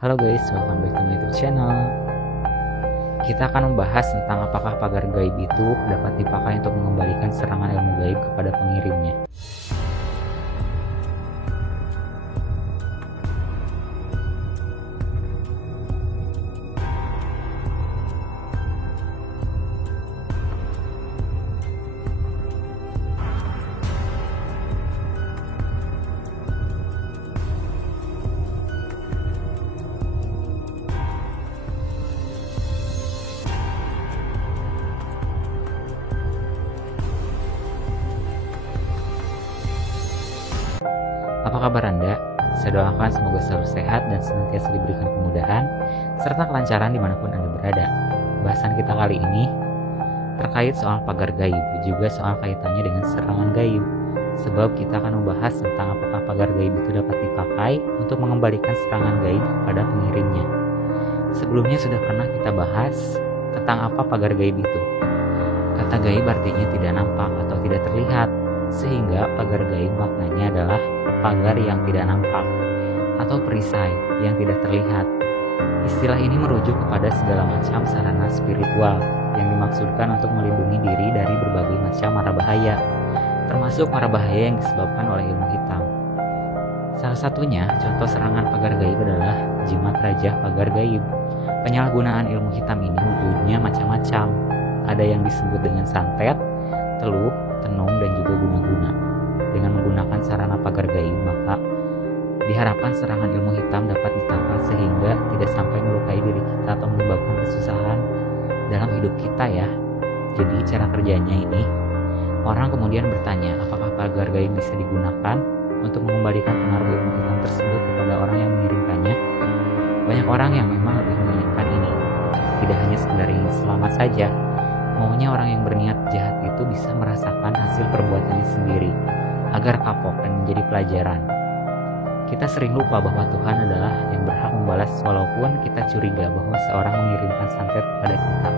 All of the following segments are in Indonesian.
Halo guys, welcome back to my YouTube channel. Kita akan membahas tentang apakah pagar gaib itu dapat dipakai untuk mengembalikan serangan ilmu gaib kepada pengirimnya. Apa kabar Anda? Saya doakan semoga selalu sehat dan senantiasa diberikan kemudahan serta kelancaran dimanapun Anda berada. Bahasan kita kali ini terkait soal pagar gaib, juga soal kaitannya dengan serangan gaib. Sebab kita akan membahas tentang apakah pagar gaib itu dapat dipakai untuk mengembalikan serangan gaib kepada pengirimnya. Sebelumnya sudah pernah kita bahas tentang apa pagar gaib itu. Kata gaib artinya tidak nampak atau tidak terlihat, sehingga pagar gaib maknanya adalah pagar yang tidak nampak atau perisai yang tidak terlihat. Istilah ini merujuk kepada segala macam sarana spiritual yang dimaksudkan untuk melindungi diri dari berbagai macam mara bahaya, termasuk mara bahaya yang disebabkan oleh ilmu hitam. Salah satunya, contoh serangan pagar gaib adalah jimat rajah pagar gaib. Penyalahgunaan ilmu hitam ini wujudnya macam-macam. Ada yang disebut dengan santet, teluh, tenung, dan juga guna-guna. Dengan menggunakan sarana pagar gaib, maka diharapkan serangan ilmu hitam dapat ditangkal sehingga tidak sampai melukai diri kita atau menyebabkan kesusahan dalam hidup kita ya. Jadi cara kerjanya ini, orang kemudian bertanya apakah pagar gaib bisa digunakan untuk mengembalikan pengaruh ilmu hitam tersebut kepada orang yang mengirimkannya. Banyak orang yang memang lebih menginginkan ini, tidak hanya sekedar ingin selamat saja, maunya orang yang berniat jahat itu bisa merasakan hasil perbuatannya sendiri, agar kapok dan menjadi pelajaran. Kita sering lupa bahwa Tuhan adalah yang berhak membalas walaupun kita curiga bahwa seorang mengirimkan santet kepada kita.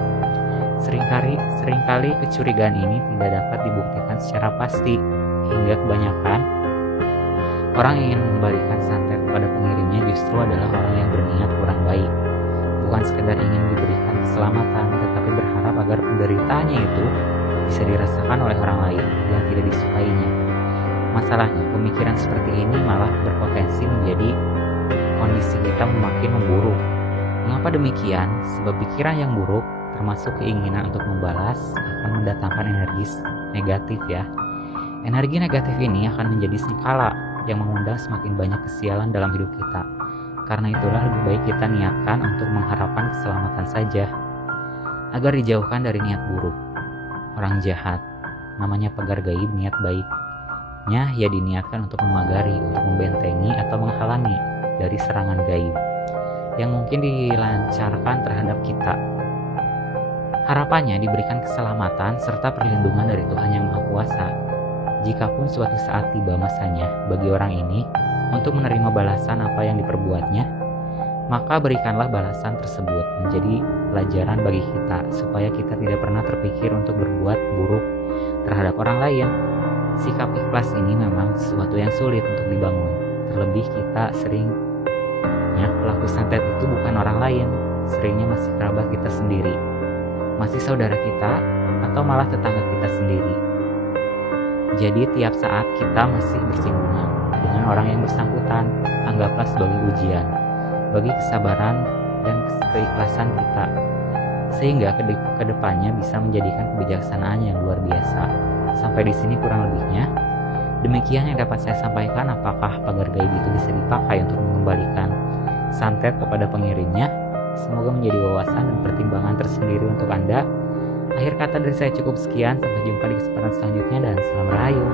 Seringkali kecurigaan ini tidak dapat dibuktikan secara pasti, hingga kebanyakan orang ingin mengembalikan santet kepada pengirimnya justru adalah orang yang berniat kurang baik. Bukan sekedar ingin diberikan keselamatan, tetapi berharap agar penderitaannya itu bisa dirasakan oleh orang lain yang tidak disukainya. Masalahnya, pemikiran seperti ini malah berpotensi menjadi kondisi kita makin memburuk. Mengapa demikian? Sebab pikiran yang buruk, termasuk keinginan untuk membalas, akan mendatangkan energi negatif ya. Energi negatif ini akan menjadi sengkala yang mengundang semakin banyak kesialan dalam hidup kita. Karena itulah lebih baik kita niatkan untuk mengharapkan keselamatan saja, agar dijauhkan dari niat buruk. Orang jahat, namanya pagar gaib, niat baiknya ya diniatkan untuk memagari, untuk membentengi atau menghalangi dari serangan gaib yang mungkin dilancarkan terhadap kita. Harapannya diberikan keselamatan serta perlindungan dari Tuhan yang Maha Kuasa. Jikapun suatu saat tiba masanya bagi orang ini untuk menerima balasan apa yang diperbuatnya, maka berikanlah balasan tersebut menjadi pelajaran bagi kita, supaya kita tidak pernah terpikir untuk berbuat buruk terhadap orang lain. Sikap ikhlas ini memang sesuatu yang sulit untuk dibangun. Terlebih kita seringnya pelaku santet itu bukan orang lain, seringnya masih kerabat kita sendiri, masih saudara kita, atau malah tetangga kita sendiri. Jadi tiap saat kita masih bersinggungan dengan orang yang bersangkutan, anggaplah sebagai ujian bagi kesabaran dan keikhlasan kita, sehingga kedepannya bisa menjadikan kebijaksanaan yang luar biasa. Sampai di sini kurang lebihnya. Demikian yang dapat saya sampaikan. Apakah pagar gaib itu bisa dipakai untuk mengembalikan santet kepada pengirimnya? Semoga menjadi wawasan dan pertimbangan tersendiri untuk Anda. Akhir kata dari saya cukup sekian. Sampai jumpa di kesempatan selanjutnya dan salam rahayu.